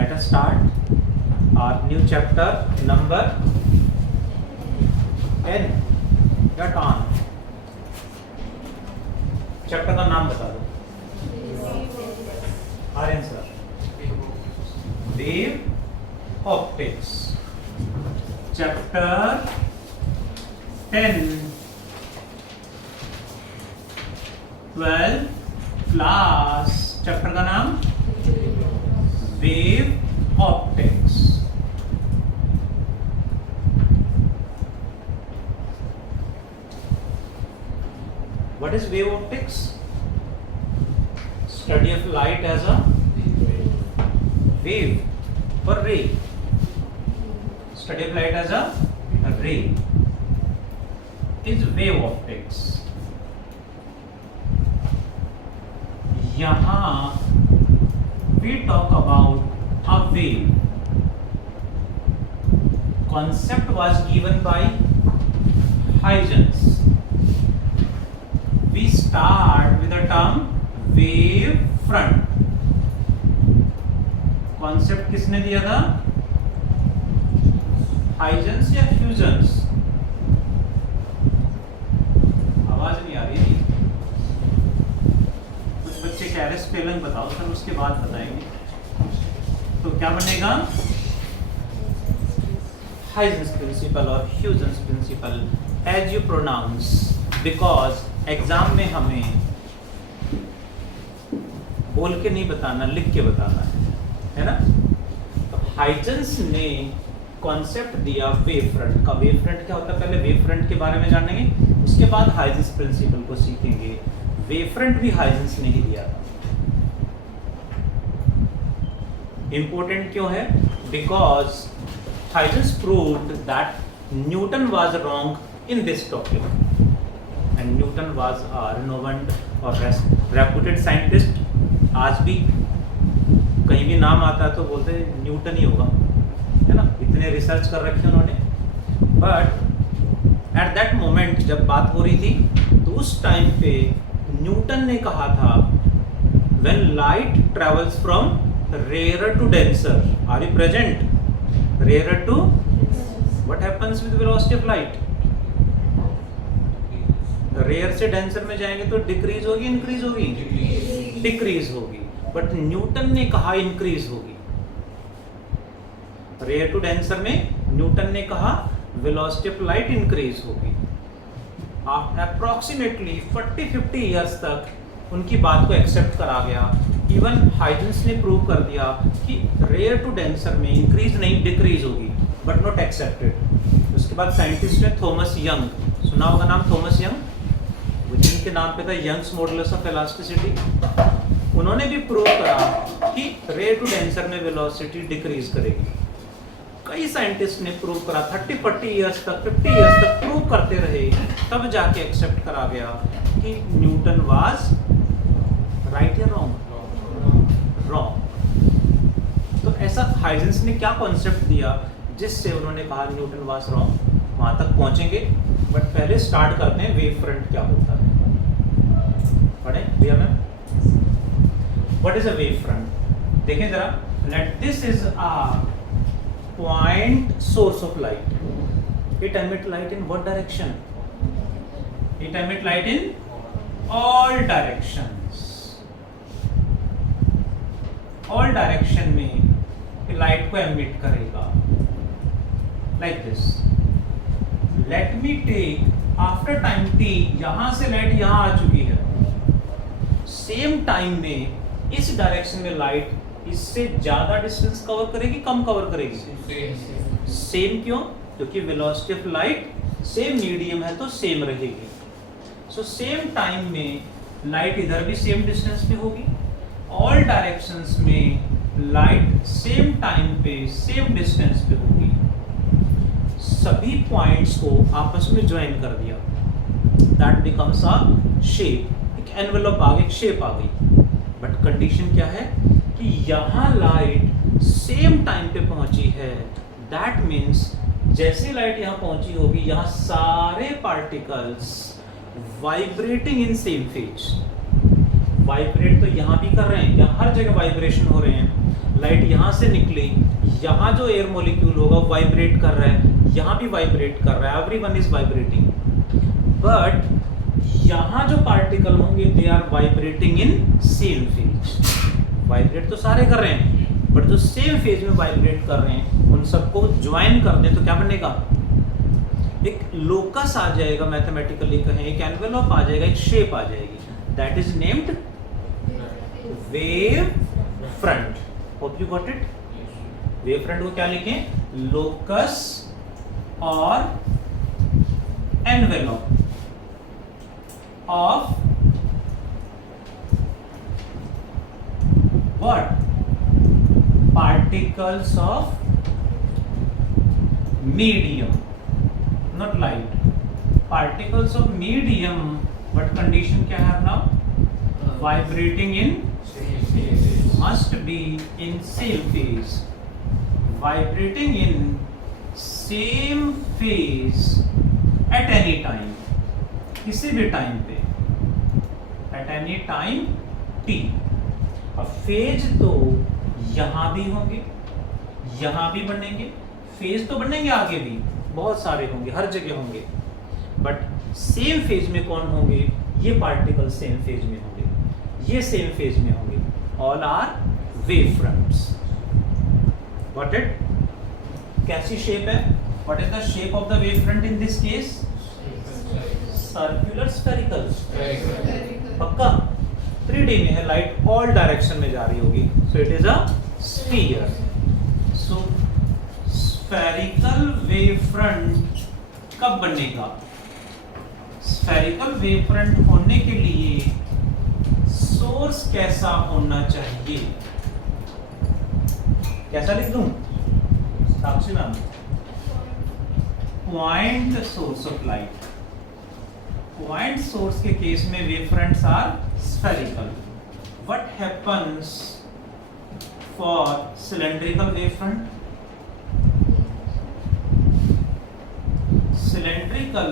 let us start our new chapter number n. Get on. Chapter का नाम बता दो. Aryan sir. Wave optics. Chapter 10, 12 class. Chapter का नाम wave optics. What is wave optics? Study of light as a wave or ray. Study of light as a ray is wave optics. यहाँ we talk about a wave. Concept was given by Huygens. We start with the term wave front. Concept किसने दिया था? Huygens या Huygens? आवाज नहीं आ रही. कुछ बच्चे कह रहे स्पेलिंग बताओ सर, उसके बाद बताएंगे. तो क्या बनेगा? हाइजेंस प्रिंसिपल और Huygens principle as you pronounce, because exam में हमें बोल के नहीं बताना, लिख के बताना है ना. तो हाइजेंस ने कॉन्सेप्ट दिया वेव फ्रंट का. वेव फ्रंट क्या होता है पहले वेव फ्रंट के बारे में जानेंगे, उसके बाद हाइजेंस प्रिंसिपल को सीखेंगे. वेव फ्रंट भी हाइजेंस ने ही दिया था. इंपॉर्टेंट क्यों है? Because Huygens proved that Newton was wrong in this topic. And Newton was a renowned or reputed scientist. आज भी कहीं भी नाम आता है तो बोलते हैं न्यूटन ही होगा, है ना. इतने रिसर्च कर रखे उन्होंने. बट एट दैट मोमेंट जब बात हो रही थी तो उस टाइम पे न्यूटन ने कहा था when light travels from rarer to denser. Are you present? Rarer to what happens with velocity of light? Rare से डेंसर में जाएंगे तो डिक्रीज होगी, इंक्रीज होगी? डिक्रीज होगी. बट न्यूटन ने कहा इंक्रीज होगी. रेयर टू डेंसर में न्यूटन ने कहा वेलोसिटी ऑफ लाइट इंक्रीज होगी. अप्रॉक्सीमेटली 40-50 इयर्स तक उनकी बात को एक्सेप्ट करा गया. इवन हाइजेंस ने प्रूव कर दिया कि रेयर टू डेंसर में इंक्रीज नहीं डिक्रीज होगी, बट नॉट एक्सेप्टेड. उसके बाद साइंटिस्ट है थॉमस यंग. सुना होगा नाम थॉमस यंग, जिनके नाम पे था यंग्स मॉडुलस ऑफ इलास्टिसिटी. उन्होंने भी प्रूव करा कि रेयर टू डेंसर में वेलोसिटी डिक्रीज करेगी. कई साइंटिस्ट ने प्रूव करा. 30-40 इयर्स तक, 50 इयर्स तक प्रूव करते रहे, तब जाके एक्सेप्ट करा गया कि न्यूटन वाज राइट या रॉन्ग? रॉन्ग. तो ऐसा हाइजेंस ने क्या कॉन्सेप्ट दिया जिससे उन्होंने कहा न्यूटन वाज रॉन्ग. वहां तक पहुंचेंगे, बट पहले स्टार्ट करते हैं वेव फ्रंट क्या होता है. पढ़े भैया ma'am? What is a wave front? देखें जरा. Let this is a point source of light. It emit light in what direction? It emit light in all directions. All direction में लाइट को emit करेगा like this. Let me take after time t, यहां से light यहां आ चुकी है. Same time में इस डायरेक्शन में लाइट इससे ज्यादा डिस्टेंस कवर करेगी, कम कवर करेगी? सेम. क्यों? क्योंकि velocity of light same medium है तो सेम रहेगी. सो सेम टाइम में लाइट इधर भी सेम डिस्टेंस पे होगी. ऑल डायरेक्शंस में लाइट सेम टाइम पे सेम डिस्टेंस पे होगी. सभी पॉइंट्स को आपस में ज्वाइन कर दिया. That becomes a shape. एक एनवेलप आ गई, एक शेप आ गई. बट कंडीशन क्या है कि यहाँ लाइट सेम टाइम पे पहुंची है. दैट मीन्स जैसे लाइट यहाँ पहुंची होगी, यहाँ सारे particles vibrating in same phase. Vibrate तो यहाँ भी कर रहे हैं, यहाँ हर जगह वाइब्रेशन हो रहे हैं। लाइट यहाँ से निकली, यहाँ जो एयर मॉलिक्यूल होगा वाइब्रेट कर रहा है, यहाँ भी वाइब्रेट कर रहा है, एवरीवन इज वाइब्रेटिंग। बट यहाँ जो पार्टिकल होंगे they are vibrating in same phase. Vibrate तो सारे कर रहे हैं, बट जो सेम फेज में वाइब्रेट कर रहे हैं उन सबको ज्वाइन कर दें तो क्या बनेगा, एक लोकस आ जाएगा, मैथमेटिकली कहें एक एनवेलप आ जाएगा, एक शेप आ जाएगी, that is named wave front. Hope you got it. Wave front को क्या लिखें, लोकस और envelope of what, particles of medium, not light, particles of medium, but condition क्या है now, vibrating in must be in same phase, vibrating in same phase at any time, किसी भी time पे, at any time T. अब phase तो यहां भी होंगे, यहां भी बनेंगे, फेज तो बनेंगे आगे भी, बहुत सारे होंगे, हर जगह होंगे, बट सेम फेज में कौन होंगे, ये पार्टिकल सेम फेज में होंगे, ये सेम फेज में होंगे, all are wave fronts. Got it. कैसी शेप है, what is the shape of the wave front in this case, circular spherical, पक्का। 3D में है, लाइट ऑल डायरेक्शन में जा रही होगी, so it is a sphere. So spherical wave front कब बनेगा, स्फेरिकल वेव फ्रंट होने के लिए सोर्स कैसा होना चाहिए, कैसा लिख दूं Sakshi ma'am, point source of light. Point source के केस में wave fronts are spherical. What happens for cylindrical wave front, cylindrical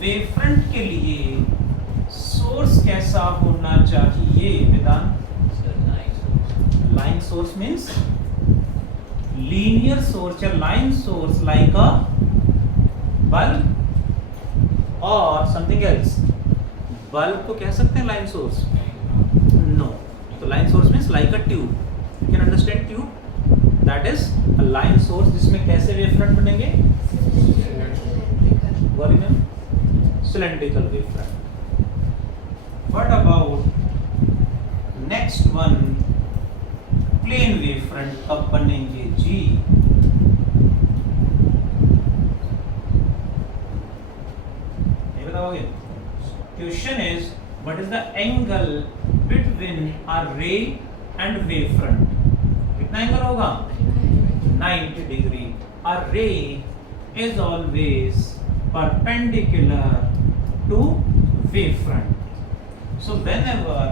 wave front के लिए सोर्स कैसा होना चाहिए Vedant, line source means linear source या line source like a bulb और something else. Bulb को कह सकते हैं लाइन सोर्स, नो, तो line source means like a tube, you can understand tube, that is a line source जिसमें कैसे wave front बनेंगे, cylindrical wave front. What about next one, plane wave front कब बनेंगे जी, question is what is the angle between a ray and wave front, कितना angle होगा, 90 degree. A ray is always perpendicular to wave front. So whenever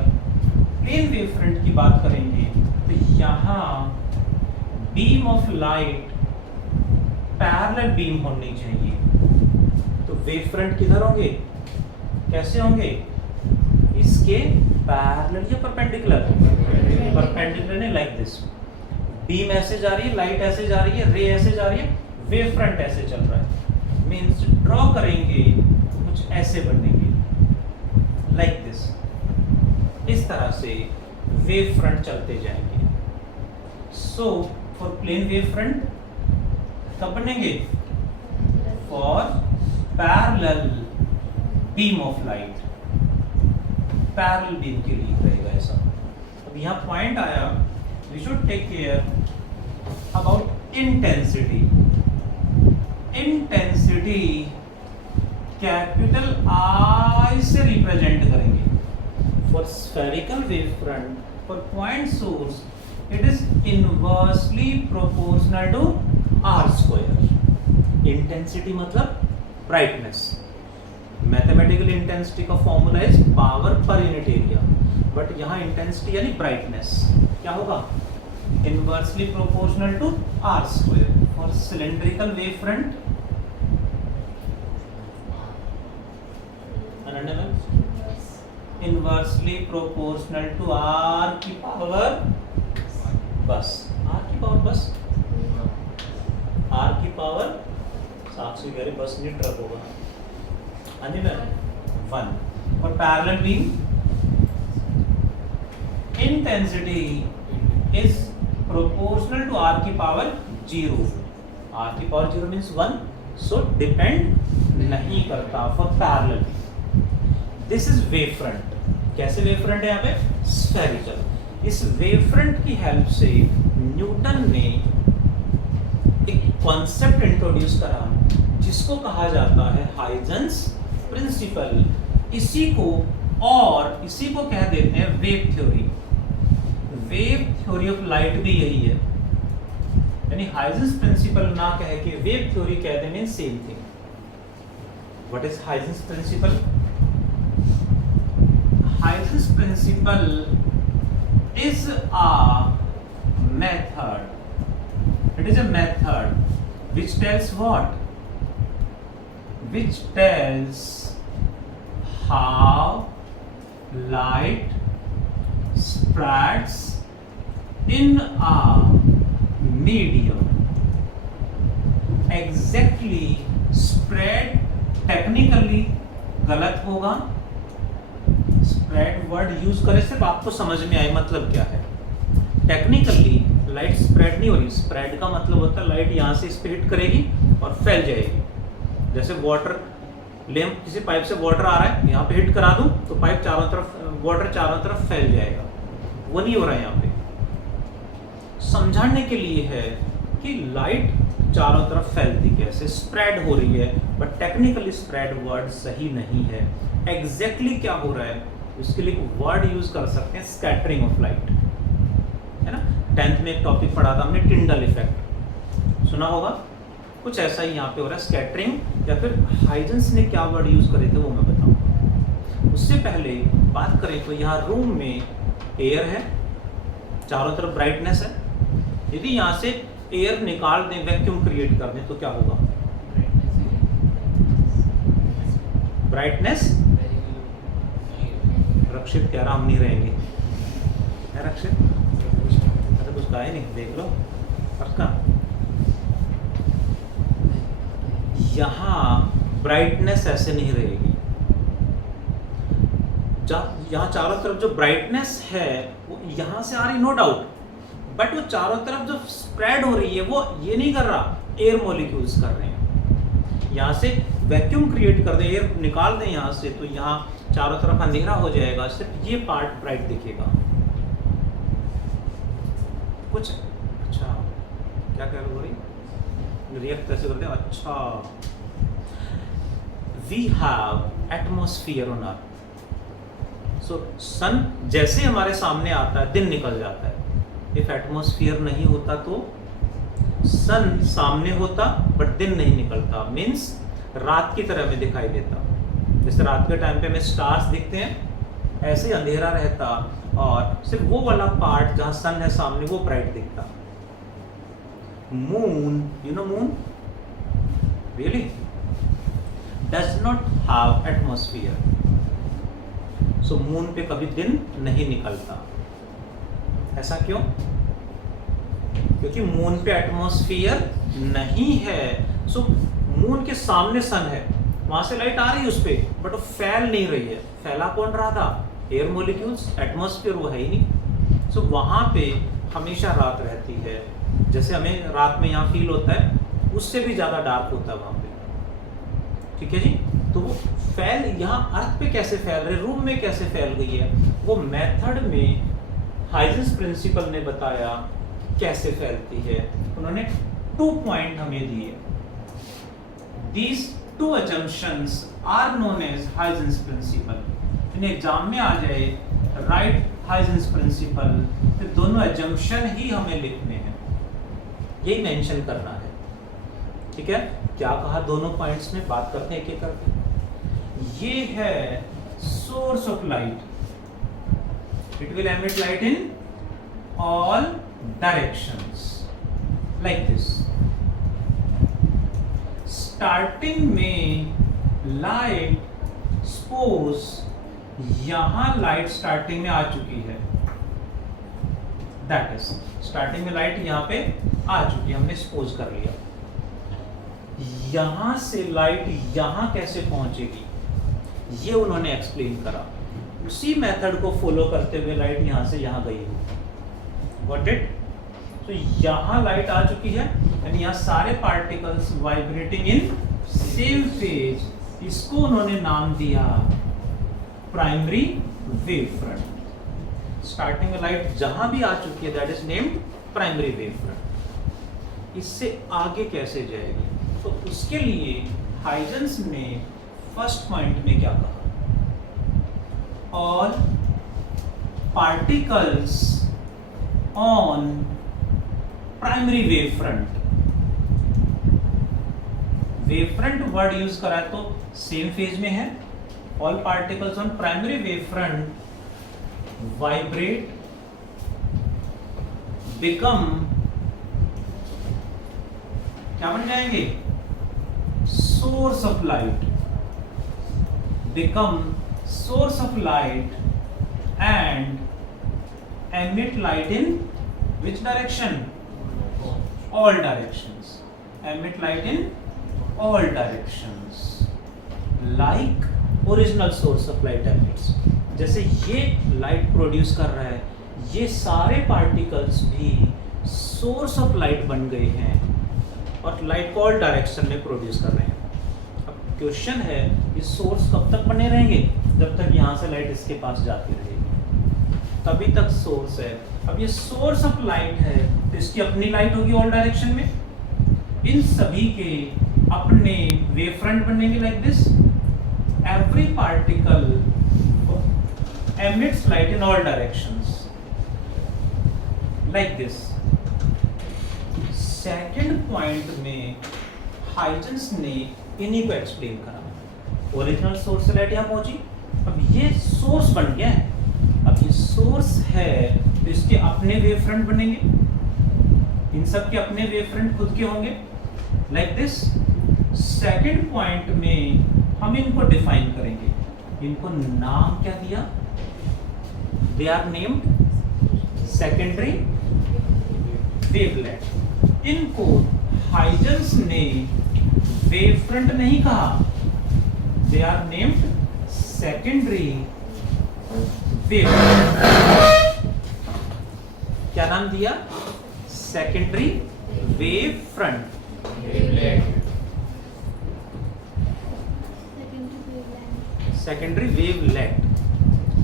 plane wave front की बात करेंगे तो यहाँ beam of light parallel beam होनी चाहिए, तो वेव फ्रंट किधर होंगे, कैसे होंगे, इसके पैरेलल या परपेंडिकुलर, परपेंडिकुलर नहीं, लाइक दिस, बीम ऐसे जा रही है, लाइट ऐसे जा रही है, रे ऐसे जा रही है, वेव फ्रंट ऐसे चल रहा है, मींस ड्रॉ करेंगे कुछ ऐसे बनेंगे, लाइक दिस, इस तरह से वेव फ्रंट चलते जाएंगे। So for plane wave front कब बनेंगे, for parallel beam of light, parallel beam के लिए रहेगा ऐसा। अब यहाँ पॉइंट आया, we should take care about intensity. Intensity capital I से रिप्रेजेंट करेंगे for spherical wave front, for point source it is inversely proportional to r square. Intensity मतलब ब्राइटनेस, मैथमेटिकल इंटेंसिटी का फॉर्मूला इज पावर पर unit area, but यहाँ intensity यानी brightness क्या होगा, inversely proportional to r square. For cylindrical wave front inversely proportional to r की power बस, r की पावर बस, आर की पावर साक्षी कह रहे बस नहीं ट्रक होगा वन, और parallel beam intensity is proportional to r की पावर 0, आर की पावर 0 मीन्स 1, सो डिपेंड नहीं करता for parallel. This is wave front, कैसे वेव फ्रंट है यहाँ पे स्फेरिकल। इस वेव फ्रंट की हेल्प से न्यूटन ने एक कॉन्सेप्ट इंट्रोड्यूस करा जिसको कहा जाता है हाइजेंस प्रिंसिपल। इसी को कह देते हैं wave theory. Wave theory of light भी यही है, यानी हाइजेंस प्रिंसिपल ना कह के वेव थ्योरी कह देने same thing. What is Huygens principle? Huygens principle is a method. It is a method which tells what? Which tells how light spreads in a medium. Exactly spread technically गलत होगा। Spread word use करें सिर्फ आपको समझ में आए मतलब क्या है। टेक्निकली लाइट स्प्रेड नहीं हो रही, स्प्रेड का मतलब होता है लाइट यहाँ से स्प्रेड करेगी और फैल जाएगी। जैसे वाटर लैंप, किसी पाइप से वाटर आ रहा है, यहाँ पे हिट करा दूं तो पाइप चारों तरफ, वाटर चारों तरफ फैल जाएगा, वो नहीं हो रहा है। यहाँ पे समझाने के लिए है कि लाइट चारों तरफ फैलती कैसे, स्प्रेड हो रही है, बट टेक्निकली स्प्रेड वर्ड सही नहीं है। एग्जैक्टली क्या हो रहा है उसके लिए वर्ड यूज कर सकते हैं स्कैटरिंग ऑफ लाइट, है ना। 10th में एक टॉपिक पढ़ा था हमने, टिंडल इफेक्ट, सुना होगा। कुछ ऐसा ही यहाँ पे हो रहा है, स्कैटरिंग, या फिर हाइजेंस ने क्या वर्ड यूज करे थे वो मैं बताऊँ। उससे पहले बात करें तो यहाँ रूम में एयर है, चारों तरफ ब्राइटनेस है। यदि यहाँ से एयर निकाल दें, वैक्यूम क्रिएट कर दें तो क्या होगा? ब्राइटनेस। रक्षित कह रहा हम नहीं रहेंगे, है रक्षित? ऐसा कुछ कहा ही नहीं, देख लो पक्का। यहाँ ब्राइटनेस ऐसे नहीं रहेगी, यहाँ चारों तरफ जो ब्राइटनेस है वो यहाँ से आ रही, नो डाउट, बट वो चारों तरफ जो स्प्रेड हो रही है वो ये नहीं कर रहा, एयर मॉलिक्यूल्स कर रहे हैं। यहाँ से वैक्यूम क्रिएट कर दें, एयर निकाल दें यहाँ से, तो यहाँ चारों तरफ अंधेरा हो जाएगा, सिर्फ ये पार्ट ब्राइट दिखेगा। कुछ अच्छा क्या कह रहे हो रही, रिएक्ट कैसे करते हैं? अच्छा, we have atmosphere on earth, so sun जैसे हमारे सामने आता है दिन निकल जाता है। इफ एटमॉस्फेयर नहीं होता तो सन सामने होता बट दिन नहीं निकलता, मीन्स रात की तरह में दिखाई देता। जैसे रात के टाइम पे हमें स्टार्स दिखते हैं, ऐसे ही अंधेरा रहता और सिर्फ वो वाला पार्ट जहां सन है सामने वो ब्राइट दिखता। Moon, you know moon really does not have atmosphere, so moon पे कभी दिन नहीं निकलता। ऐसा क्यों? क्योंकि मून पे एटमॉस्फेयर नहीं है। सो मून के सामने सन है, वहां से लाइट आ रही है उस पे, बट वो फैल नहीं रही है। फैला कौन रहा था? एयर मॉलिक्यूल्स, एटमॉस्फेयर वो है ही नहीं। सो वहां पे हमेशा रात रहती है, जैसे हमें रात में यहाँ फील होता है उससे भी ज्यादा डार्क होता है वहां पे। ठीक है जी। तो वो फैल यहाँ अर्थ पे कैसे फैल रहे, रूम में कैसे फैल गई है, वो मेथड में हाइजेंस प्रिंसिपल ने बताया कैसे फैलती है। उन्होंने 2 पॉइंट हमें दिए। These 2 assumptions are known as Huygens principle। इन्हें एग्जाम में आ जाए राइट हाइजेंस प्रिंसिपल, तो दोनों एजम्पशन ही हमें लिखने हैं, यही मेंशन करना है। ठीक है, क्या कहा दोनों पॉइंट्स में, बात करते हैं एक एक करके। ये है source of light, it will emit light in all directions like this. Starting में लाइट सपोज यहां लाइट स्टार्टिंग में आ चुकी है, दैट इज स्टार्टिंग में लाइट यहां पे आ चुकी है, हमने सपोज कर लिया। यहां से लाइट यहां कैसे पहुंचेगी ये उन्होंने एक्सप्लेन करा। उसी मेथड को फॉलो करते हुए लाइट यहां से यहां गई हो। Got it? तो यहां लाइट आ चुकी है एंड यहां सारे particles vibrating in same phase, इसको उन्होंने नाम दिया प्राइमरी वेव फ्रंट। स्टार्टिंग में लाइट जहां भी आ चुकी है that is named primary wave front. इससे आगे कैसे जाएगी? तो उसके लिए हाइजेंस ने फर्स्ट पॉइंट में क्या कहा? All particles on primary wave front. Wave front word use करा है तो सेम फेज में है। All particles on primary wave front vibrate, become, क्या बन जाएंगे? Source of light, become source of light and emit light in which direction? All directions. Emit light in all directions. Like original source of light emits. जैसे ये light produce कर रहा है, ये सारे पार्टिकल्स भी सोर्स ऑफ लाइट बन गए हैं और लाइट को ऑल डायरेक्शन में प्रोड्यूस कर रहे हैं। अब क्वेश्चन है, ये सोर्स कब तक बने रहेंगे? जब तक यहाँ से लाइट इसके पास जाती रहेगी तभी तक सोर्स है। अब ये सोर्स ऑफ लाइट है तो इसकी अपनी लाइट होगी ऑल डायरेक्शन में। इन सभी के अपने वेव फ्रंट बनेंगे like this. Every particle emits light in all directions like this. Second point में हाइजेंस ने इन्हीं को एक्सप्लेन करा। ओरिजिनल सोर्स से लाइट यहाँ पहुंची, अब ये सोर्स बन गया है। अब ये सोर्स है तो इसके अपने वेव फ्रंट बनेंगे, इन सब के अपने वेव फ्रंट खुद के होंगे लाइक दिस। सेकेंड पॉइंट में हम इनको डिफाइन करेंगे। इनको नाम क्या दिया? They are named secondary wavelet. इनको हाइजेंस ने वेव फ्रंट नहीं कहा, they are named secondary wavelet. क्या नाम दिया? Secondary wave front. Secondary wavelet,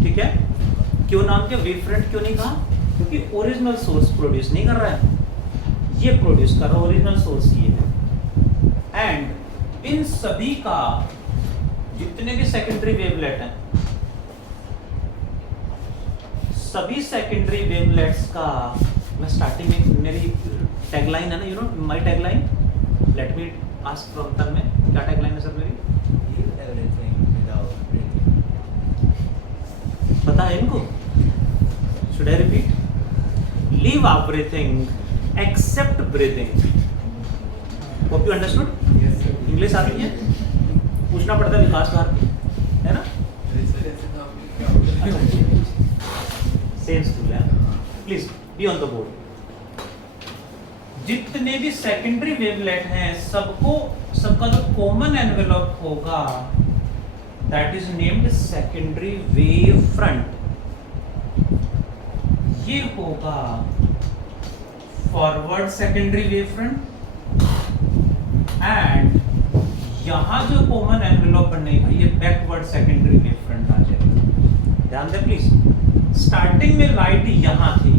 ठीक है। क्यों नाम दिया? वेव फ्रंट क्यों नहीं कहा? क्योंकि ओरिजिनल सोर्स प्रोड्यूस नहीं कर रहा है, ये प्रोड्यूस कर रहा है, ओरिजिनल सोर्स ये है। एंड इन सभी का जितने भी सेकेंडरी वेवलेट हैं, सभी सेकेंडरी वेवलेट्स का, मैं स्टार्टिंग में मेरी टैगलाइन है ना, you know my tagline, let me ask from तन में क्या टैगलाइन है सर मेरी? पता है इनको? Should I repeat? Leave everything except breathing. Hope you understood? Yes sir. English आती है? पूछना पड़ता है विकास भारती, है ना? सेम स्कूल है, please be on the board. जितने भी सेकेंडरी वेवलेट हैं सबका जो कॉमन एनवेलप होगा that is named secondary wave front. ये होगा forward secondary wave front end यहां जो कॉमन एनवेलप बनेगा ये बैकवर्ड सेकेंडरी वेव फ्रंट आ जाएगा। ध्यान दें प्लीज। स्टार्टिंग में लाइट यहां थी,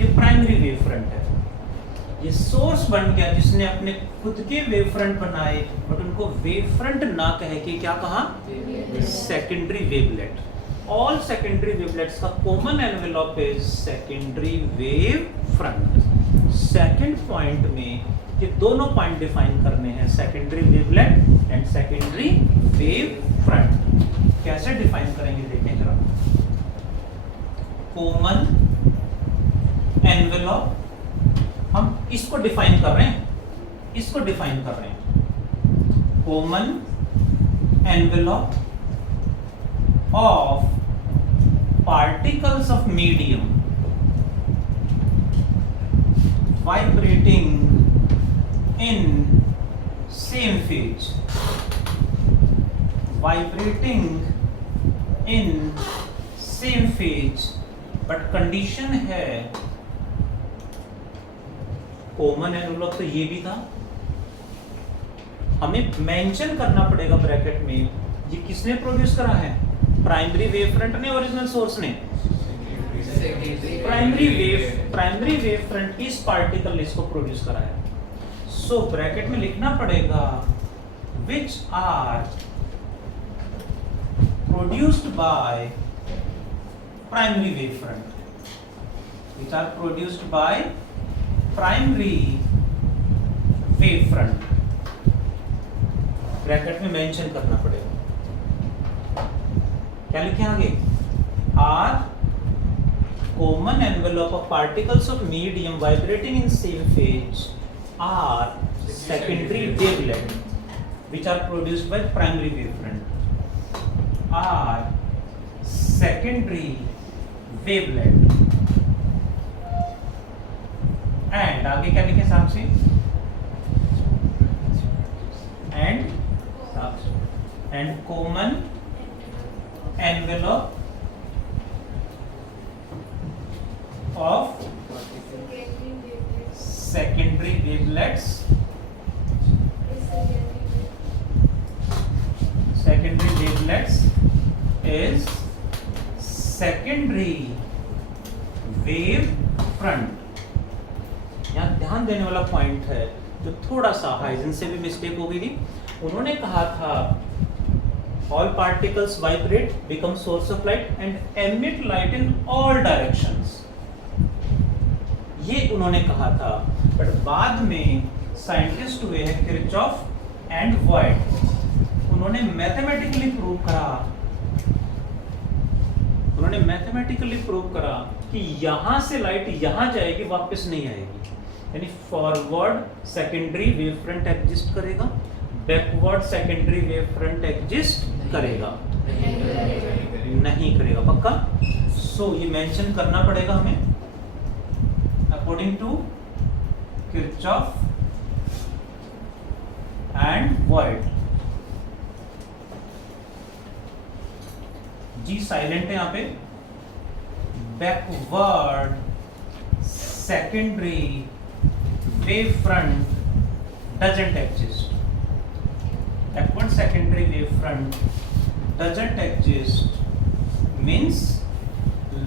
ये प्राइमरी वेव फ्रंट है। ये सोर्स बन गया जिसने अपने खुद के वेव फ्रंट बनाए, बट उनको वेव फ्रंट ना कह के क्या कहा? Secondary wavelet. All secondary wavelets का common envelope is secondary wave front. Second point में ये दोनों पॉइंट डिफाइन करने हैं, secondary wavelet and secondary wave front. कैसे डिफाइन करेंगे देखें जरा। कॉमन एनवेलप, हम इसको डिफाइन कर रहे हैं, इसको डिफाइन कर रहे हैं। Common envelope of particles of medium vibrating in same phase, vibrating in same phase, but condition है कॉमन एनवलप तो ये भी था, हमें मेंशन करना पड़ेगा ब्रैकेट में ये किसने प्रोड्यूस करा है, प्राइमरी वेव फ्रंट ने, ओरिजिनल सोर्स ने, प्राइमरी वेव फ्रंट इस पार्टिकल ने इसको प्रोड्यूस करा है। सो ब्रैकेट में लिखना पड़ेगा which are produced by primary wavefront, which are produced by primary wavefront, bracket में मेंशन करना पड़ेगा। क्या लिखे आगे, are common envelope of particles of medium vibrating in same phase are secondary wavelet which are produced by primary wavefront, are secondary wavelet, and आगे क्या लिखे साहब से, and common envelope of secondary wavelets, secondary wavelets is secondary wave front। यहाँ ध्यान देने वाला point है जो थोड़ा सा हाइजन से भी मिस्टेक हो गई थी। उन्होंने कहा था all particles vibrate, become source of light and emit light in all directions, ये उन्होंने कहा था। बट बाद में साइंटिस्ट हुए हैं किरचॉफ एंड वाइट, उन्होंने मैथमेटिकली प्रूव करा कि यहां से लाइट यहां जाएगी, वापस नहीं आएगी, यानी forward secondary wave front exist करेगा, backward secondary wave front exist करेगा नहीं करेगा, पक्का। सो ये मेंशन करना पड़ेगा हमें according to Kirchhoff and Voigt। G silent है यहाँ पे, backward secondary wave front doesn't exist, backward secondary wave front doesn't exist means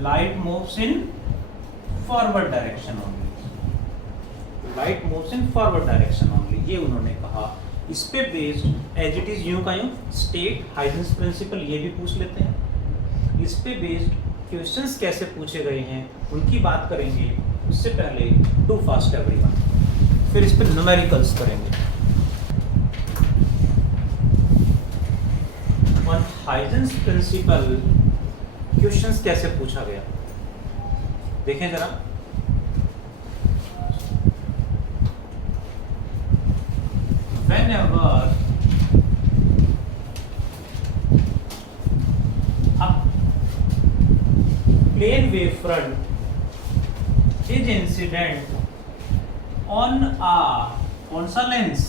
light moves in forward direction only, light moves in forward direction only, ये उन्होंने कहा। इस पे based as it is यूं का यूं स्टेट हाइजेंस प्रिंसिपल ये भी पूछ लेते हैं। इस पे बेस्ड क्वेश्चंस कैसे पूछे गए हैं उनकी बात करेंगे, उससे पहले टू फास्ट एवरीवन, फिर इस पे न्यूमेरिकल्स करेंगे। ऑन हाइजेंस प्रिंसिपल क्वेश्चंस कैसे पूछा गया देखें जरा। Whenever a plane wave front is incident on a कौन सा लेंस,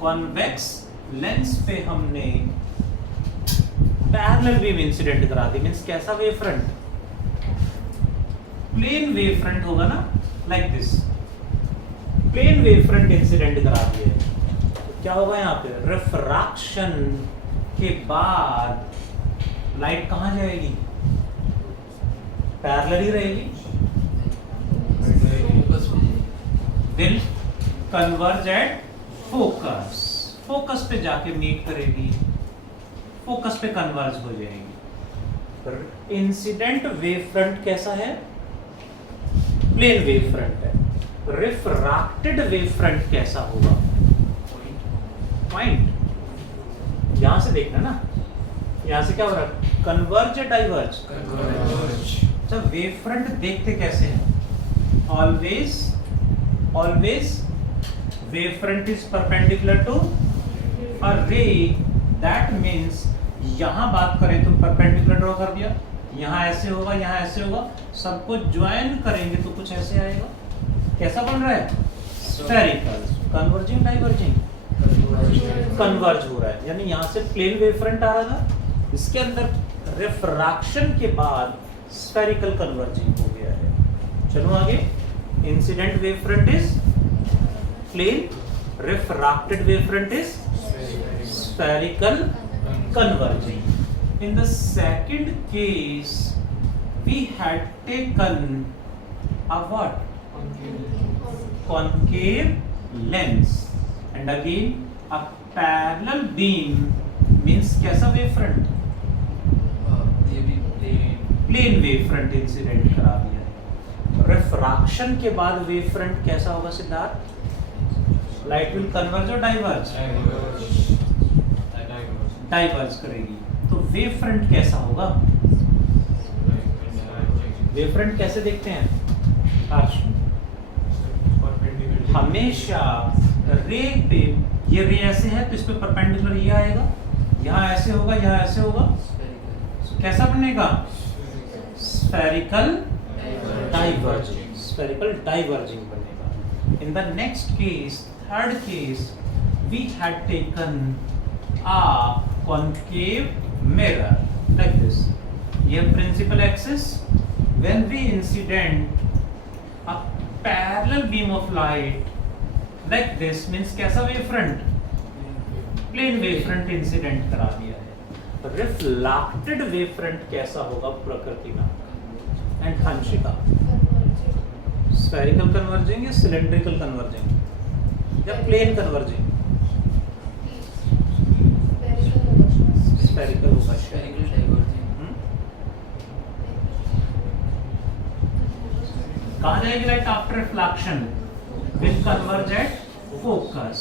कॉन्वेक्स लेंस पे हमने पैरेलल वेव इंसिडेंट करा दी, मींस कैसा wave front, plane wave front होगा ना, like this plane wave front incident करा दिए, तो क्या होगा यहाँ पे, रिफ्रैक्शन के बाद लाइट कहाँ जाएगी, पैरेलल ही रहेगी, will converge at focus, focus पे जाके मीट करेगी, फोकस पे कन्वर्ज हो जाएगी। इंसिडेंट वेव फ्रंट कैसा है, प्लेन वेव फ्रंट है। रिफ्रैक्टेड वेव फ्रंट कैसा होगा, पॉइंट यहां से देखना ना, यहां से क्या हो रहा है, कन्वर्ज या डाइवर्ज, अच्छा वेव फ्रंट देखते कैसे हैं, always wave front is perpendicular to a ray, that means यहाँ बात करें तो परपेंडिकुलर ड्रॉ कर दिया, यहाँ ऐसे होगा, यहाँ ऐसे होगा, सबको ज्वाइन करेंगे तो कुछ ऐसे आएगा। कैसा बन रहा है? स्फेरिकल। Converging diverging? कन्वर्ज हो रहा है, यानी यहाँ से प्लेन वेव फ्रंट आ रहा था, इसके अंदर रिफ्रैक्शन के बाद स्फेरिकल कन्वर्जिंग हो गया है। चलो आगे। Incident wave front is plane, refracted wave front is spherical converging. In the second case, we had taken a what? Concave lens, and again a parallel beam means कैसा wave front? ये भी Plane wave front incident करा दिया है। Refraction के बाद wave front कैसा होगा Siddharth? Light will converge or diverge? Diverge करेगी। तो वेव फ्रंट कैसा होगा? वेव फ्रंट कैसे देखते हैं हर्ष? हमेशा रे पे, ये रे ऐसे है तो इस पे परपेंडिकुलर ये आएगा, यहाँ ऐसे होगा, यहाँ ऐसे होगा, कैसा बनेगा? Spherical diverging. स्फेरिकल डाइवर्जिंग बनेगा। In the next case, third case, we had taken a concave mirror like this. ये principal axis, when we incident a parallel beam of light like this means कैसा wave front? Plane wave front incident करा दिया है। Reflected wave front कैसा होगा प्रकृति में? And Hanshika spherical converging या cylindrical converging या plane converging? स्फेरिकल होगा। Spherical diverging. कहाँ जाएगी light after reflection? Will converge at focus,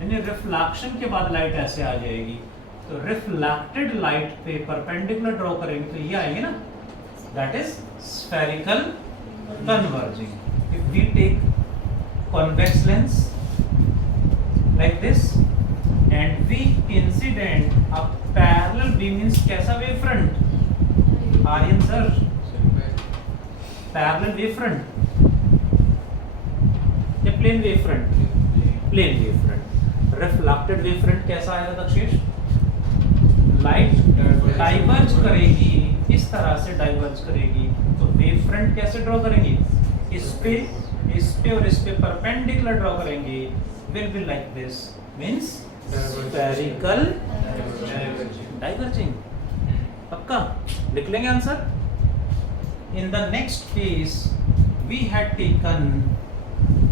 यानी रिफ्लेक्शन के बाद लाइट ऐसे आ जाएगी। तो रिफ्लेक्टेड लाइट पे परपेंडिकुलर ड्रॉ करेंगे तो ये आएगी ना, that is spherical converging. If we take convex lens like this and we incident a parallel beam means कैसा wave front? Aryan sir, parallel wave front या plane wave front? Plane wave front। reflected wave front कैसा आएगा Dakshesh? Light diverge करेगी, इस तरह से diverge करेगी, तो वेव फ्रंट कैसे ड्रॉ करेंगे? इस पे और इस पे परपेंडिकुलर ड्रॉ करेंगे, will be like this, means spherical diverging. पक्का लिख लेंगे answer. In the next case we had taken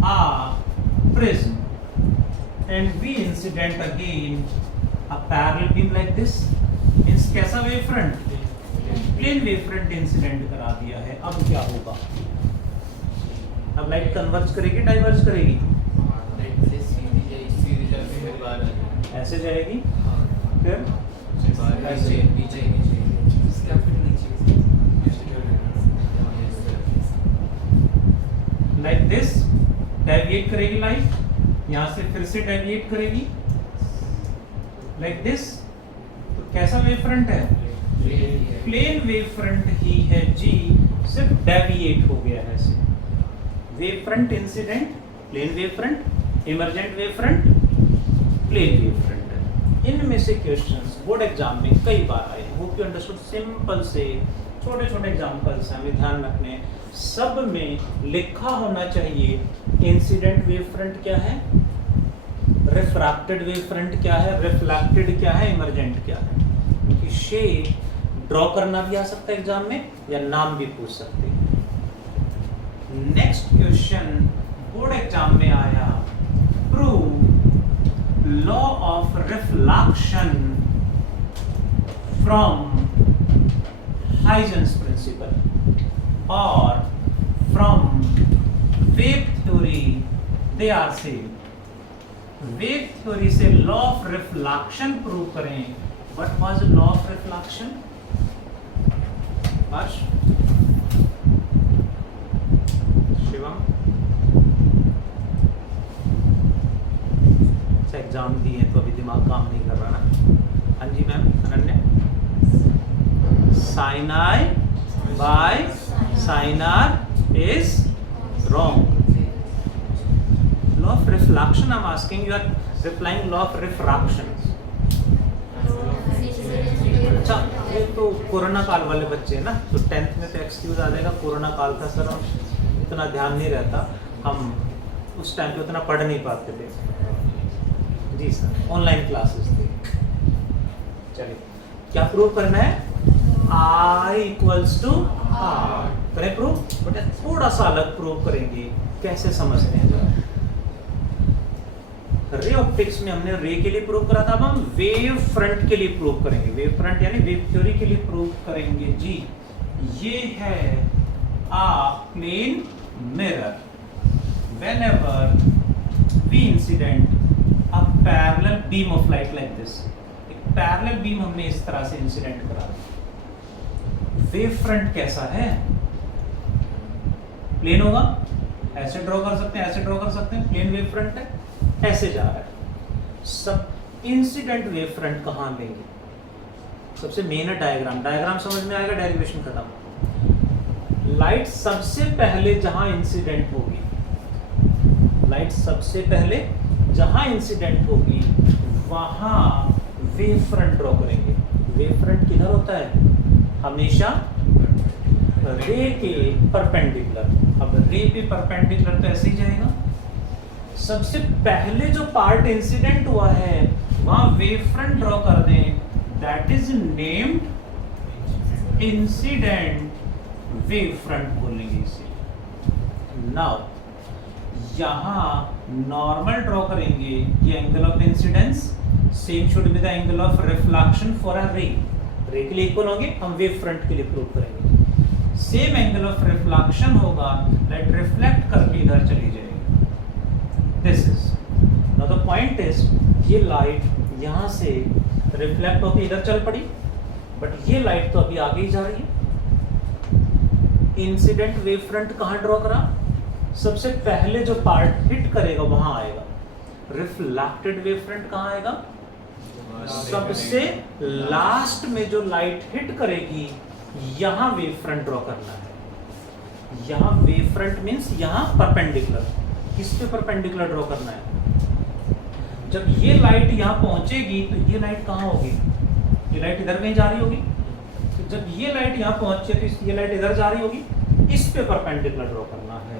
a prism and we incident again a parallel beam like this means कैसा wave front? Plane wave front incident करा दिया है। अब क्या होगा? अब लाइट कन्वर्ज करेगी, डाइवर्ज करेगी? ऐसे जाएगी, फिर लाइक दिस डेविएट करेगी लाइट, यहाँ से फिर से डेविएट करेगी लाइक दिस। तो कैसा वेव फ्रंट है? प्लेन वेव फ्रंट ही है जी, सिर्फ डेविएट हो गया है ऐसे। Wave front incident, plane wave front, emergent wave front, plane wave front. इनमें से क्वेश्चंस बोर्ड एग्जाम में कई बार आए। Hope you understood. सिंपल से छोटे छोटे एग्जांपल्स हैं, हमें ध्यान रखने। सब में लिखा होना चाहिए इंसिडेंट वेव फ्रंट क्या है, रिफ्रैक्टेड वेव फ्रंट क्या है, रिफ्लेक्टेड क्या है, इमर्जेंट क्या है। क्योंकि शेप ड्रॉ करना भी आ सकता है एग्जाम में, या नाम भी पूछ सकते हैं। नेक्स्ट क्वेश्चन बोर्ड एग्जाम में आया, prove law of reflection from Huygens principle or from wave theory, they are same. Wave theory से law of reflection prove करें। What was the law of reflection? Harsh, Shivam, exam दिए तो अभी दिमाग काम नहीं कर रहा ना। हाँ जी ma'am, Ananya. sin I by sin R is wrong. Law of reflection I'm asking, you are replying law of refraction. अच्छा, ये तो कोरोना काल वाले बच्चे हैं ना, तो 10th में तो एक्सक्यूज आ जाएगा, कोरोना काल था सर, हम इतना ध्यान नहीं रहता, हम उस टाइम पे उतना पढ़ नहीं पाते थे। जी सर, ऑनलाइन क्लासेस थे। चलिए, क्या प्रूव करना है? I इक्वल्स टू R करें प्रूव, बट थोड़ा सा अलग प्रूव करेंगे, कैसे समझते हैं जरा। रे ऑप्टिक्स में हमने रे के लिए प्रूव करा था, अब हम वेव फ्रंट के लिए प्रूव करेंगे। वेव फ्रंट यानी वेव थ्योरी के लिए प्रूव करेंगे। जी, ये है a plane mirror, whenever we incident a parallel beam of light like this, एक पैरेलल बीम हमने इस तरह से इंसिडेंट करा। वेव फ्रंट कैसा है? प्लेन होगा, ऐसे ड्रॉ कर सकते हैं, ऐसे ड्रॉ कर सकते हैं, प्लेन वेव फ्रंट है, ऐसे जा रहा है। सब इंसिडेंट वेव फ्रंट कहाँ लेंगे? सबसे मेन है डायग्राम, डायग्राम समझ में आएगा, डेरिवेशन खत्म। लाइट सबसे पहले जहां इंसिडेंट होगी, लाइट सबसे पहले जहां इंसिडेंट होगी वहां वेव फ्रंट ड्रॉ करेंगे। वेव फ्रंट किधर होता है? हमेशा रे के परपेंडिकुलर। अब रे पे परपेंडिकुलर तो ऐसे ही जाएगा। सबसे पहले जो पार्ट इंसिडेंट हुआ है वहां वेव फ्रंट ड्रॉ कर दें, that is named incident wave front बोलेंगे इसे। नाउ यहां नॉर्मल ड्रॉ करेंगे, ये angle of incidence same should be the angle of reflection for a रे। रे के लिए इक्वल होंगे, हम वेव फ्रंट के लिए प्रूव करेंगे। सेम एंगल ऑफ रिफ्लेक्शन होगा, लाइट रिफ्लेक्ट करके इधर चली जाएगी। This is now the point is, ये लाइट यहां से रिफ्लेक्ट होकर इधर चल पड़ी, बट ये लाइट तो अभी आगे ही जा रही है। इंसिडेंट वेव फ्रंट कहां ड्रॉ करा? सबसे पहले जो पार्ट हिट करेगा वहां आएगा। रिफ्लेक्टेड वेव फ्रंट कहां आएगा? सबसे लास्ट में जो लाइट हिट करेगी यहां वेव फ्रंट ड्रॉ करना है। यहां वेव फ्रंट मींस यहां परपेंडिकुलर, किस पे परपेंडिकुलर ड्रॉ करना है? जब ये लाइट यहां पहुंचेगी तो ये लाइट कहां होगी? ये लाइट इधर कहीं जा रही होगी। तो जब ये लाइट यहां पहुंचे तो ये लाइट इधर जा रही होगी, इस पे परपेंडिकुलर ड्रॉ करना है।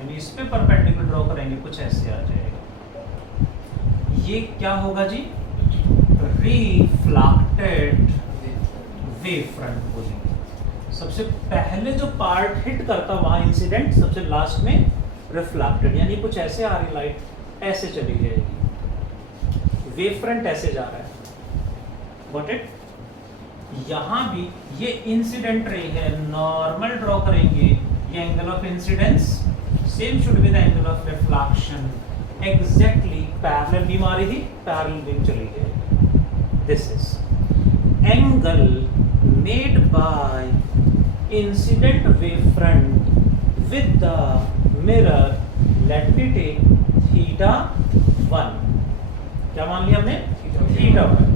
यानी इस पे परपेंडिकुलर ड्रॉ करेंगे, कुछ ऐसे आ जाएगा। ये क्या होगा जी? रिफ्लेक्टेड वेव फ्रंट बोलेंगे। सबसे पहले जो पार्ट हिट करता वहां इंसिडेंट, सबसे लास्ट में रिफ्लेक्टेड, यानी कुछ ऐसे आ रही लाइट, ऐसे चली जाएगी। वेव फ्रंट ऐसे जा रहा है, गॉट इट? यहां भी ये इंसिडेंट रे है, नॉर्मल ड्रॉ करेंगे, ये angle of incidence same should be the angle of reflection. Exactly parallel beam आ रही थी, पैरेलल बीम चली जाएगी। This is angle made by incident wave front with the mirror, let me take theta 1। क्या मान लिया हमने? Theta 1।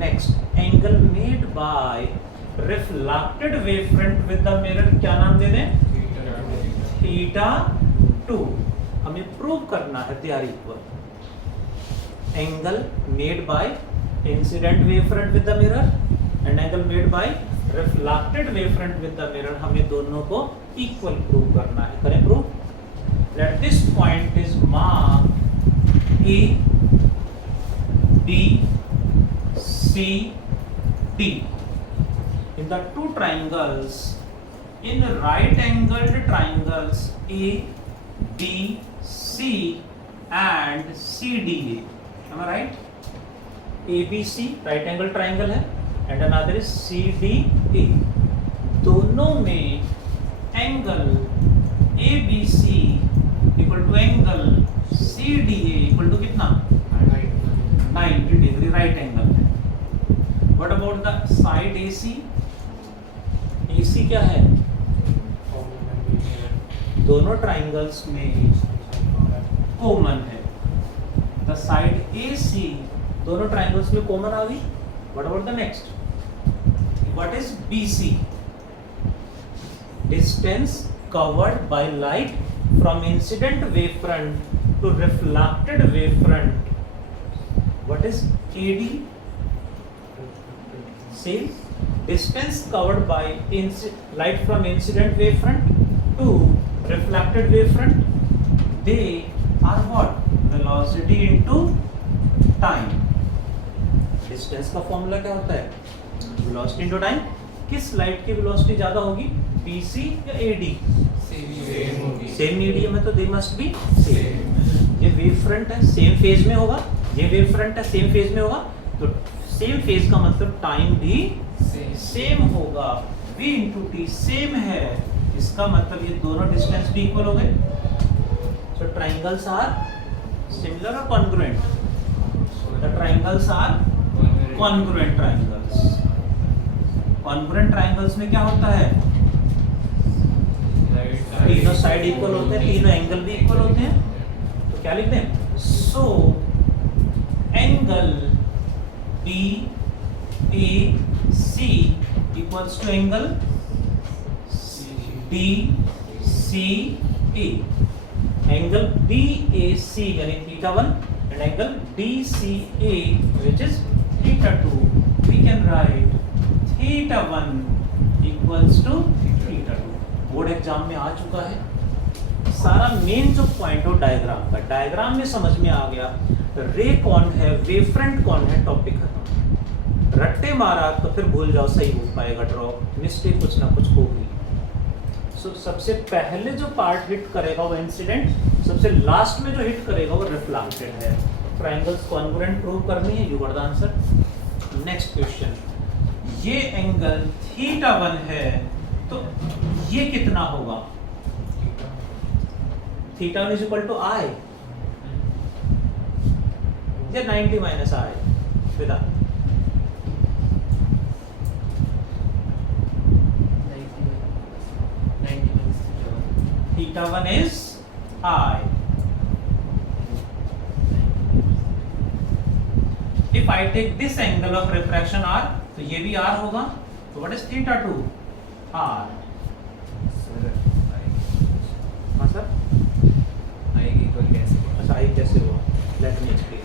Next angle made by reflected wave front with the mirror, क्या नाम दे दें? थीटा 2। हमें प्रूव करना है तैयारी पर। Angle made by incident wave front with the mirror and angle made by reflected wave front with the mirror, हमें दोनों को इक्वल प्रूव करना है। करें prove. Let this point is mark A B C D in the two triangles, in right angled triangles A B C and CDA, am I right? ABC right angle triangle है and another is CDA। दोनों में angle ABC equal to angle CDA equal to कितना? 90 degree right angle है। What about the side AC? AC क्या है? दोनों triangles में common है। The side AC दोनों ट्राइंगल्स में कॉमन आ गई। What about the next? What is BC? Distance covered by light from incident wavefront to reflected wavefront. What is AD? Same. Distance covered by light from incident wavefront to reflected wavefront. They are what? Velocity into time. Distance का formula क्या होता है? Velocity into time. किस light की velocity ज्यादा होगी, BC या AD? Same होगी। सेम मीडियम है तो दे मस्ट बी सेम। ये वेव फ्रंट है, सेम फेज में होगा। ये वेव फ्रंट है, सेम फेज में होगा, तो सेम फेज का मतलब टाइम भी सेम होगा। V इंटू टी सेम है, इसका मतलब ये दोनों डिस्टेंस भी इक्वल हो गए। सो ट्राइंगल्स आर सिमिलर और congruent. The triangles are congruent triangles. Congruent triangles में क्या होता है? तीनों साइड इक्वल होते हैं, तीनों एंगल भी इक्वल होते हैं। तो क्या लिखते हैं? So angle BAC equals to angle DCA। Angle BAC यानी θ1 and angle DCA which is θ2. We can write θ1 equals to θ2. Board exam में आ चुका है। सारा मेन जो पॉइंट हो डायग्राम का, डायग्राम में समझ में आ गया। रे कौन है, वेवफ्रंट कौन है, टॉपिक खत्म। रट्टे मारा तो फिर भूल जाओ, सही हो पाएगा ड्रॉ, मिस्टेक कुछ ना कुछ होगी। सो सबसे पहले जो पार्ट हिट करेगा वो इंसिडेंट, सबसे लास्ट में जो हिट करेगा वो रिफ्लेक्टेड है। ट्रायंगल्स कॉन्ग्रुएंट प्रूव करनी है, you got the answer. Next question, ये एंगल θ1 है तो ये कितना होगा? θ1 इज इक्वल टू I या 90 माइनस I विदा? 90 θ1 is I. If I take this angle of refraction R, तो ये भी R होगा, तो what is θ2? R. हाँ सर, I equal कैसे? अच्छा I कैसे हुआ? Let me explain.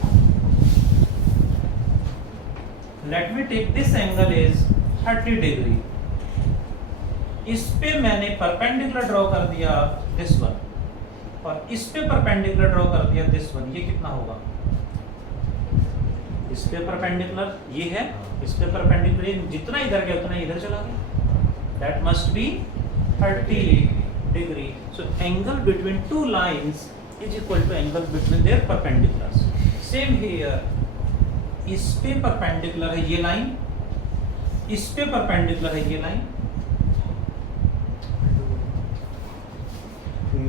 Let me take this angle is 30 degree. इस पे मैंने परपेंडिकुलर ड्रॉ कर दिया this one, और इस पे परपेंडिकुलर ड्रॉ कर दिया this one। ये कितना होगा? इस पे परपेंडिकुलर ये है, इस पे परपेंडिकुलर जितना इधर गया उतना इधर चला गया। That must be 30 degree. So angle between two lines is equal to angle between their perpendiculars. Same here. इस पे परपेंडिकुलर है ये लाइन, इस पे परपेंडिकुलर है ये लाइन।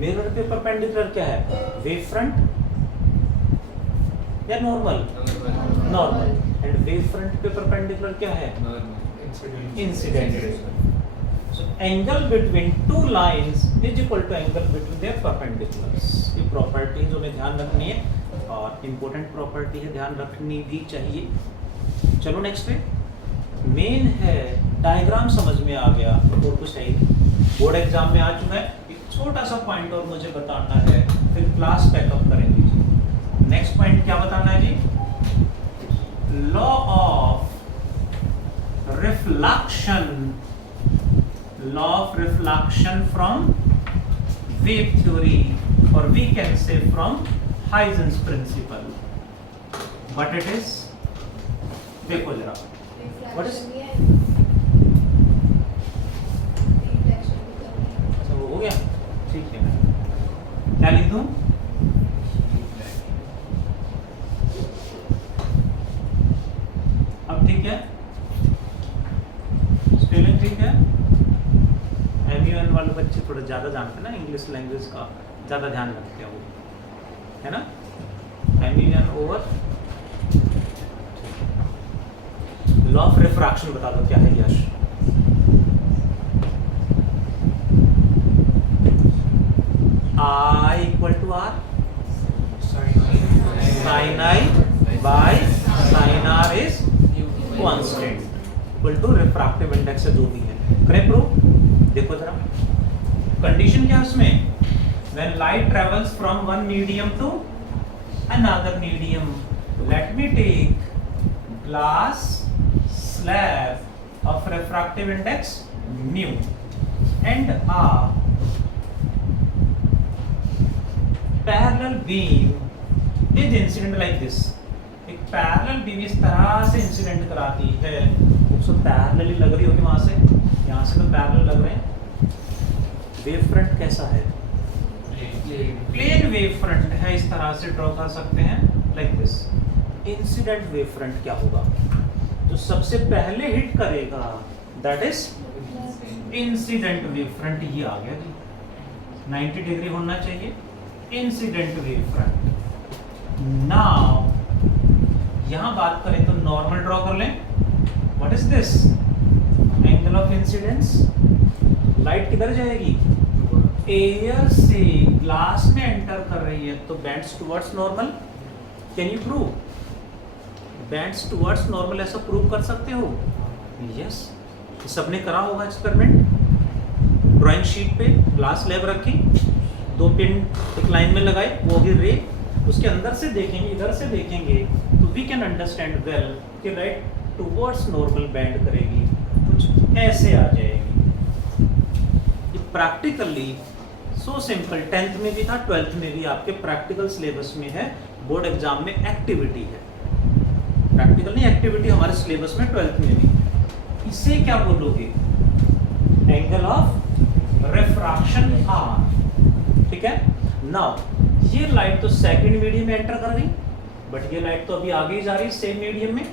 मिरर पे परपेंडिकुलर क्या है? वेव फ्रंट या normal? Normal. And wave front पे परपेंडिकुलर क्या है? Incident. So angle between two lines is equal to angle between their perpendiculars. ये प्रॉपर्टी जो हमें ध्यान रखनी है और इम्पोर्टेंट प्रॉपर्टी है, ध्यान रखनी भी चाहिए। चलो नेक्स्ट पे, मेन है डायग्राम समझ में आ गया और कुछ है, बोर्ड एग्जाम में आ चुका है। एक छोटा सा पॉइंट और मुझे बताना है, फिर क्लास पैकअप करेंगे जी। नेक्स्ट पॉइंट क्या बताना है जी? Law of reflection, law of reflection from wave theory, or we can say from Huygens principle. But it is, देखो जरा, what is? अच्छा वो हो गया, ठीक है। क्या लिख दूं? अब ठीक है, स्पेलिंग ठीक है। MUN वाले बच्चे थोड़ा ज़्यादा जानते हैं ना, इंग्लिश लैंग्वेज का ज़्यादा ध्यान रखते हैं वो, है ना? MUN over law of refraction बता दो क्या है Yash? I equal to R sin I by sin R is constant equal to refractive index condition क्या है उसमें? When light travels from one medium to another medium, let me take glass slab of refractive index mu and a parallel beam is incident like this. एक parallel beam इस तरह से incident कराती है, उसको पैरेलली लग रही होगी वहां से, यहाँ से तो पैरेलल लग रहे हैं। वेव फ्रंट कैसा है? प्लेन वेव फ्रंट है, इस तरह से ड्रॉ कर सकते हैं like this. Incident wave front क्या होगा? जो सबसे पहले हिट करेगा that is incident wave front. ये आ गया जी, 90 डिग्री होना चाहिए इंसिडेंट वेव फ्रंट। नाउ यहां बात करें तो नॉर्मल ड्रॉ कर लें। What is this? Angle of incidence. Light किधर जाएगी? एयर से ग्लास में एंटर कर रही है तो bends towards normal. Can you prove? Bends towards normal ऐसा प्रूव कर सकते हो? यस, सबने करा होगा एक्सपेरिमेंट। ड्राइंग शीट पे ग्लास स्लैब रखी, 2 पिन एक लाइन में लगाए, वो होगी रे, उसके अंदर से देखेंगे, इधर से देखेंगे तो वी कैन अंडरस्टैंड वेल कि राइट टुवर्ड्स नॉर्मल बेंड करेगी, कुछ ऐसे आ जाएगी। ये प्रैक्टिकली सो सिंपल, 10th में भी था, 12th में भी आपके प्रैक्टिकल सिलेबस में है, बोर्ड एग्जाम में एक्टिविटी है। प्रैक्टिकल नहीं, एक्टिविटी हमारे सिलेबस में 12th में भी। इसे क्या बोलोगे? Angle of refraction R. ठीक है। नाउ ये लाइट तो सेकंड मीडियम में एंटर कर गई, बट ये लाइट तो अभी आगे ही जा रही है सेम मीडियम में।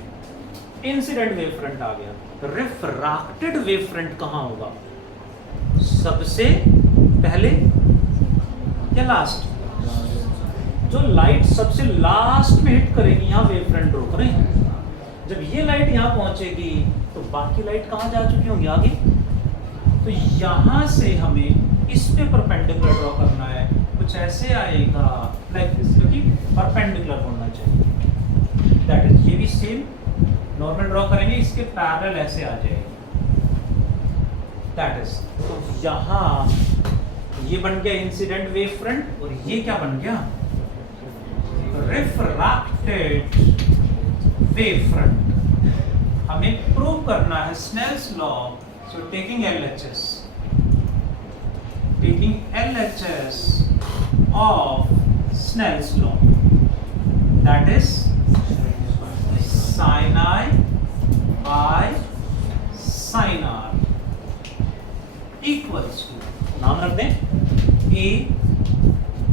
इंसिडेंट वेव फ्रंट आ गया। रिफ्रैक्टेड वेव फ्रंट कहां होगा? सबसे पहले या लास्ट? जो लाइट सबसे लास्ट में हिट करेगी, यहां वेव फ्रंट ड्रॉ करें। जब ये लाइट यहां पहुंचेगी तो बाकी लाइट कहां जा चुकी होंगी? आगे। तो यहां से हमें इस पे परपेंडिकुलर ड्रॉ करना है, कुछ ऐसे आएगा लाइक दिस, क्योंकि परपेंडिकुलर होना चाहिए। दैट इज, ये भी सेम नॉर्मल ड्रॉ करेंगे, इसके पैरेलल ऐसे आ जाएगा। दैट इज, तो यहां ये बन गया इंसिडेंट वेव फ्रंट, और ये क्या बन गया? Refracted wave front. हमें प्रूव करना है Snell's law. So taking LHS, taking LHS of Snell's law, that is sin I by sin R equals to, नाम रख दें, A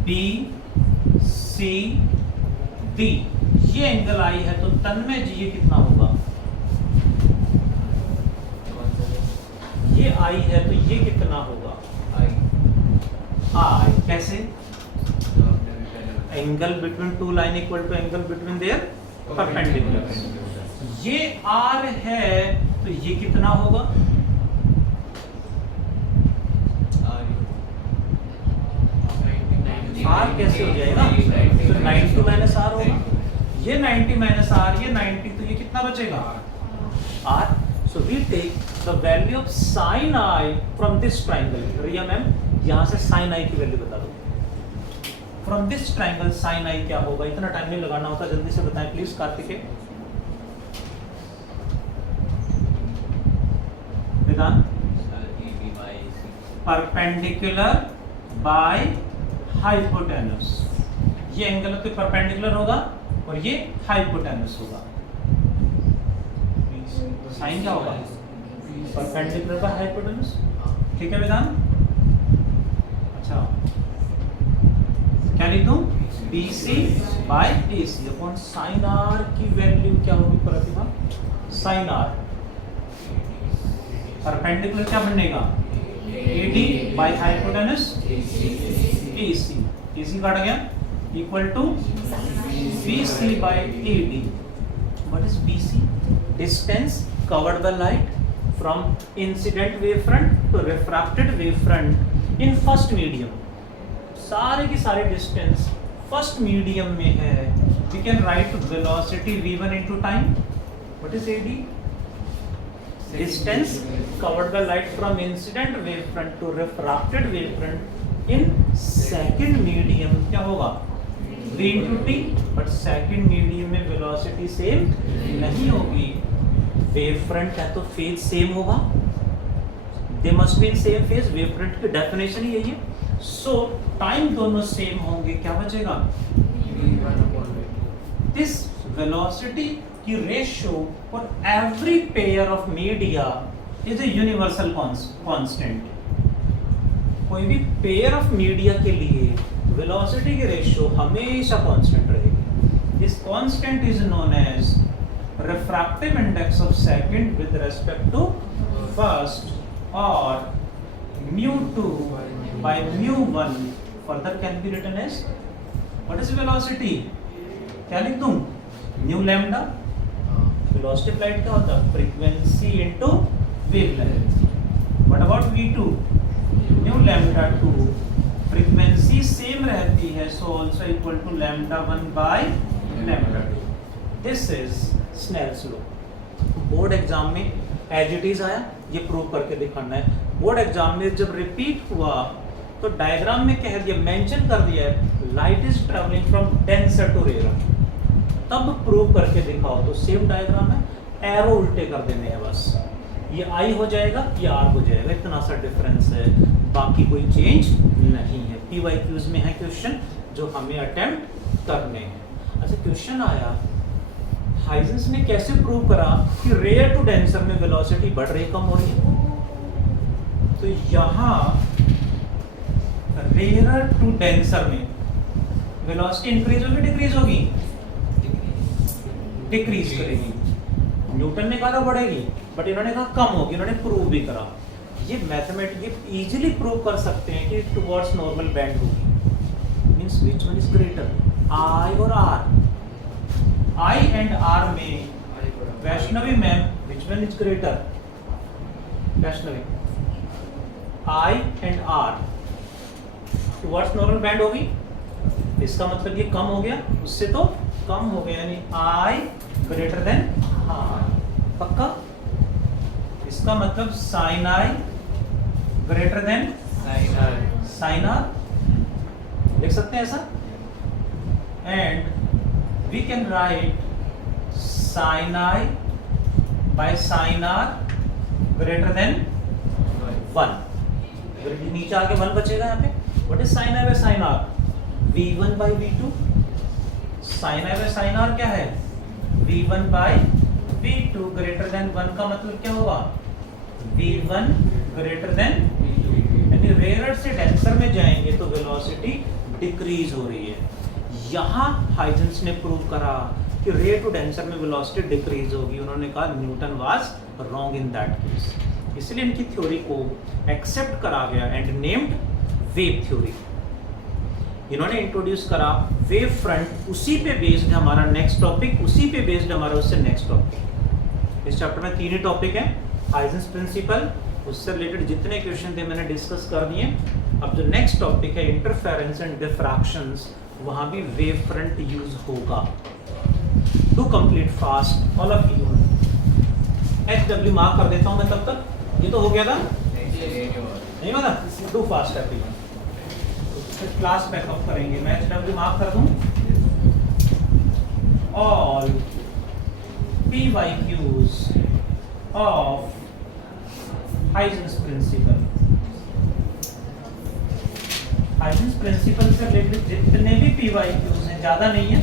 B C D। ये एंगल आई है तो तन्मय जी ये कितना होगा? ये आई है तो ये कितना होगा? I कैसे? Angle between two line equal to angle between their perpendicular. ये R है तो ये कितना होगा? R कैसे हो जाएगा? तो 90 माइनस R होगा। ये 90 माइनस R, ये 90, तो ये कितना बचेगा? R। So we take the value of sin I from this triangle। Riya ma'am, यहाँ से sin I की वैल्यू बता दो। From this triangle sin I क्या होगा? इतना टाइम नहीं लगाना होता, जल्दी से बताएं please Kartikeya. Vidhan perpendicular by hypotenuse. ये एंगल तो परपेंडिकुलर होगा और ये हाइपोटेनस होगा। साइन क्या होगा? Perpendicular by hypotenuse. ठीक है विधान? अच्छा, क्या लिख दूं? BC by AC upon sine R की वैल्यू क्या होगी प्रतिभा? साइन R परपेंडिकुलर क्या बनेगा? AD by hypotenuse AC। AC काट गया, equal to BC by AD। What is BC? Distance covered by light from incident wave front to refracted wave front in first medium। सारे की सारे distance first medium में है। We can write velocity v1 into time। What is AD? distance covered by light from incident wavefront to refracted wavefront in second medium क्या होगा v into t, but second medium में velocity same नहीं होगी. wavefront है तो phase same होगा, they must be in same phase. wavefront की definition ही यही है. so time दोनों same होंगे, क्या बचेगा? this velocity की ratio for every pair of media is a universal constant. कोई भी pair of media के लिए velocity की ratio हमेशा constant रहेगी. This constant is known as refractive index of second with respect to first, or mu2 by mu1 further can be written as what is velocity? क्या लिख दूं? Nu lambda. Velocity of light क्या होता है? Frequency into wavelength. What about v2? Nu lambda 2. Frequency same रहती है, so also equal to lambda 1 by lambda 2. This is Snell's law. Board exam में as it is आया, ये prove करके दिखाना है. बोर्ड एग्जाम में जब रिपीट हुआ तो डायग्राम में कह दिया, मेंशन कर दिया है light is travelling from denser to rare, तब प्रूव करके दिखाओ. तो सेम डायग्राम है, एरो उल्टे कर देने हैं बस. ये आई हो जाएगा, ये आर हो जाएगा, इतना सा डिफरेंस है, बाकी कोई चेंज नहीं है. PYQs में है क्वेश्चन जो हमें अटेम्प्ट करने हैं. अच्छा, क्वेश्चन आया हाइजेंस ने कैसे प्रूव करा कि रेयर टू डेंसर में वेलोसिटी बढ़ रही कम हो रही है. तो यहाँ रेयर टू डेंसर में वेलोसिटी इंक्रीज होगी डिक्रीज होगी? डिक्रीज करेगी. न्यूटन ने कहा बढ़ेगी, बट इन्होंने कहा कम होगी. इन्होंने प्रूव भी करा. ये मैथमेटिक इजीली प्रूव कर सकते हैं कि टुवर्ड्स नॉर्मल बैंड होगी. Means which one is greater, I और आर? आई एंड आर में Vaishnavi ma'am which one is greater? Vaishnavi, I and R towards normal bend होगी. इसका मतलब ये कम हो गया, उससे तो कम हो गया, यानी आई ग्रेटर देन आर. पक्का? इसका मतलब sine I greater than sine R. लिख सकते हैं ऐसा. And we can write sine I by sine R greater than 1. नीचे आके 1 बचेगा यहाँ पे. What is sine I by sine R? v1 by v2. Sine I by sine R क्या है? v1 by v2 greater than 1 का मतलब क्या होगा? v1 greater than v2. यानी रेयर से डेंसर में जाएंगे तो वेलोसिटी डिक्रीज हो रही है. यहाँ हाइजेंस ने प्रूव करा कि रेयर टू डेंसर में वेलोसिटी डिक्रीज होगी. उन्होंने कहा Newton was wrong in that case. इसलिए इनकी थ्योरी को एक्सेप्ट करा गया एंड नेम्ड वेव थ्योरी. इन्होंने इंट्रोड्यूस करा वेव फ्रंट. उसी पे बेस्ड हमारा नेक्स्ट टॉपिक, उसी पे बेस्ड हमारा उससे नेक्स्ट टॉपिक. इस चैप्टर में 3 ही टॉपिक है. हाइजेंस प्रिंसिपल, उससे रिलेटेड जितने क्वेश्चन थे मैंने डिस्कस कर दिए. अब जो नेक्स्ट टॉपिक है इंटरफेरेंस एंड डिफ्रैक्शंस, वहाँ भी वेव फ्रंट यूज होगा. To complete fast all of you. HW mark कर देता हूँ मैं तब तक. ये तो हो गया था, नहीं होगा? Do fast everyone. फिर क्लास बैकअप करेंगे. मैं HW मार्क कर दूं. All PYQs of Huygens principle. Huygens principle से रिलेटेड जितने भी PYQs हैं, ज़्यादा नहीं है,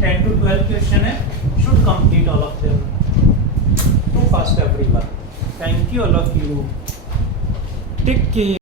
10 to 12 क्वेश्चन है. Should complete all of them. To fast everyone. Thank you all of you. Take care.